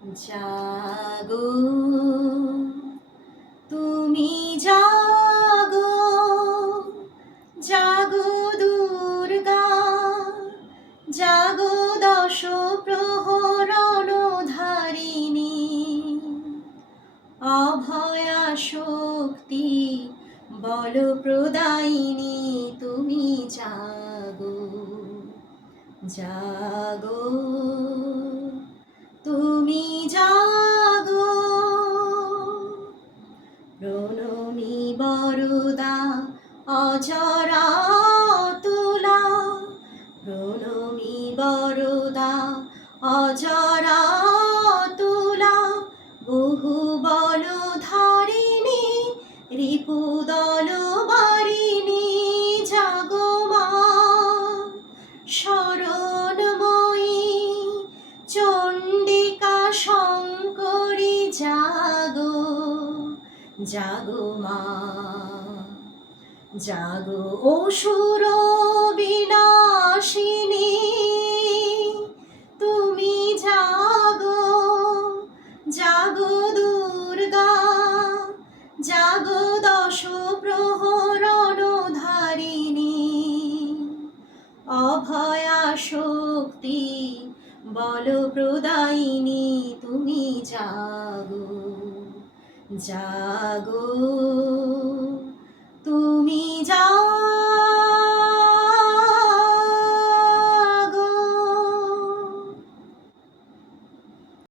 জাগো তুমি জাগো, জাগো দুর্গা, জাগো দশ প্রহরণ ধারিণী, অভয়া শক্তি বল প্রদায়িনী তুমি জাগো, জাগো তুমি জাগো। প্রণমী বরদা অজরা তুলা, প্রণমী বরদা অজরা তুলা, বহু বল ধারিণী রিপুদল বারিণী, জাগো মা শরণময়ী চণ্ডিকা শঙ্করী, জাগো জাগো মা, জাগো অসুর বিনাশিনী তুমি জাগো, জাগো দুর্গা, জাগো দশ প্রহরণ ধারিণী, অভয়া শক্তি বল প্রদায়িনী তুমি জাগো, জাগো।